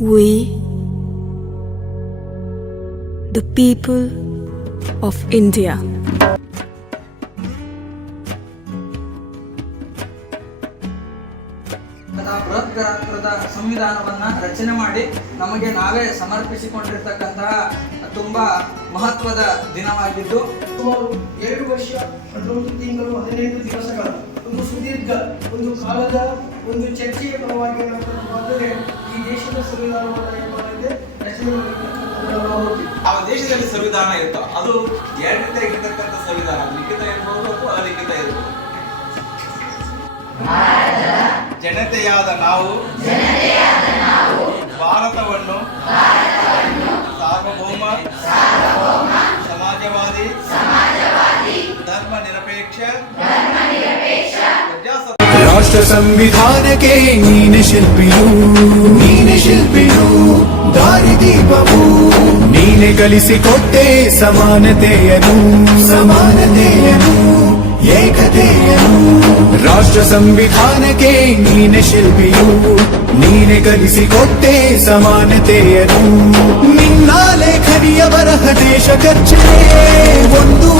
We, the people of India. ಬೃಹತ್ ಗಾತ್ರದ ಸಂವಿಧಾನವನ್ನ ರಚನೆ ಮಾಡಿ ನಮಗೆ ನಾವೇ ಸಮರ್ಪಿಸಿಕೊಂಡಿರ್ತಕ್ಕಂತಹ ತುಂಬಾ ಮಹತ್ವದ ದಿನವಾಗಿದ್ದು ಸುಮಾರು 2 ವರ್ಷ 11 ತಿಂಗಳು 15 ದಿವಸಗಳ ಒಂದು ಸುದೀರ್ಘ ಒಂದು ಕಾಲದ ಒಂದು ಚರ್ಚೆಯ ಪರವಾಗಿ ಏನಾಗ್ತದೆ ಈ ದೇಶದ ಸಂವಿಧಾನವನ್ನು ಏನು ಮಾಡಿದೆ ರಚನೆ ಆ ದೇಶದಲ್ಲಿ ಸಂವಿಧಾನ ಇತ್ತು, ಅದು ಎರಡನೇದಾಗಿರ್ತಕ್ಕಂಥ ಸಂವಿಧಾನ, ಲಿಖಿತ ಇರಬಹುದು ಅಥವಾ ಅಲಿಖಿತ ಇರಬಹುದು. ಜನತೆಯಾದ ನಾವು ಭಾರತವನ್ನು ಸಾರ್ವಭೌಮ ಸಮಾಜವಾದಿ ಧರ್ಮ ನಿರಪೇಕ್ಷ ರಾಷ್ಟ್ರ ಸಂವಿಧಾನಕ್ಕೆ ನೀನೆ ಶಿಲ್ಪಿಯು ದಾರಿದೀಪವು ನೀನೆ ಕಲಿಸಿಕೊಟ್ಟೆ ಸಮಾನತೆಯನು ಏಕತೆಯನು. ರಾಷ್ಟ್ರ ಸಂವಿಧಾನಕ್ಕೆ ನೀನೆ ಶಿಲ್ಪಿಯು ನೀನೆ ಕಲಿಸಿಕೊಟ್ಟೆ ಸಮಾನತೆಯನು. ನಿನ್ನ ಲೇಖನಿಯ ಬರಹ ದೇಶ ಗರ್ಜನೆ, ಒಂದು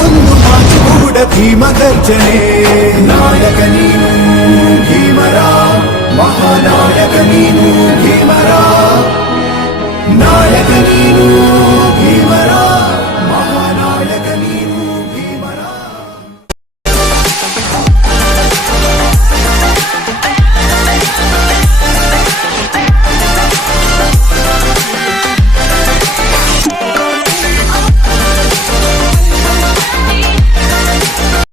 ಮಾತು ಕೂಡ ಭೀಮ ಗರ್ಜನೆ. ನಾಯಕ ನೀನು